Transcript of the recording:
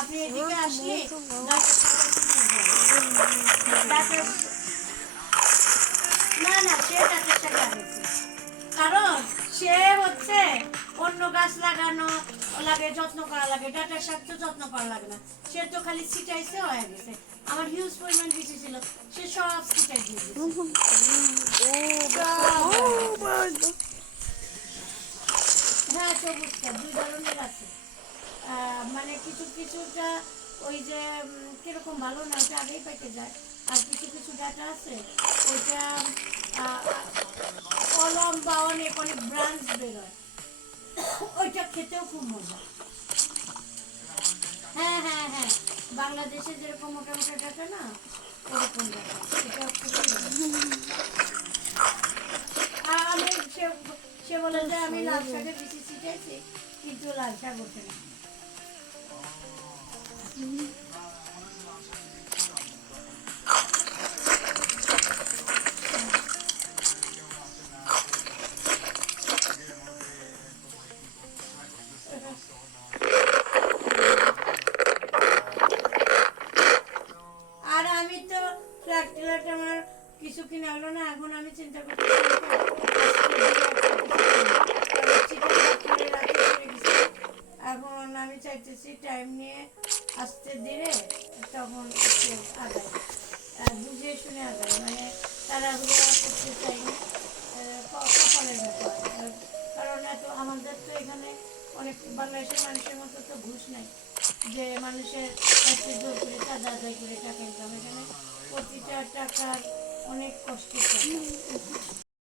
আপনি এদিকে আসলে না না সে ডাক্তার সাথে আসছে, কারণ সে হচ্ছে অন্য গাছ লাগানো লাগে, যত্ন করা লাগে, ডাটার শাক তো যত্ন করা লাগে না, সে তো খালি ছিটাইছে হয়ে গেছে। আমার হিউজ পরিমাণ বেশি ছিল, সে সব ছিটাই দিয়ে দিয়েছে। হ্যাঁ সবুজটা দুই ধরনের আছে, মানে কিছু কিছুটা ওই যে কিরকম ভালো না ওটা আগেই পেকে যায়, আর কিছু কিছু ডাটা আছে ওইটা অলম্বা অনেক অনেক ব্রাঞ্চ বেরোয়, ওইটা খেতেও খুব মজা। হ্যাঁ হ্যাঁ হ্যাঁ, বাংলাদেশে যেরকম মোটা মোটা ডাটা না, ওরকম ডাটা এটা আমি সে বলে যে আমি লাল শাকের বেশি শিখেছি, কিন্তু লাল শাক ওঠে না। আর আমি তো ফ্ল্যাট টিলার আমার কিছু কিনে হলো না, এখন আমি চিন্তা করছি এখন আমি চাইতেছি টাইম নিয়ে আসতে দিলে তখন একটু আগাই, বুঝে শুনে আগাই, মানে তাড়াহুড়ো করতে চাই না, কপালের ব্যাপার। কারণ এত আমাদের তো এখানে অনেক বাংলাদেশের মানুষের মতো তো ঘুষ নাই যে মানুষের কাছে জোর করে চাঁদা আদায় করে টাকা ইনকাম, এখানে প্রতিটা টাকার অনেক কষ্ট।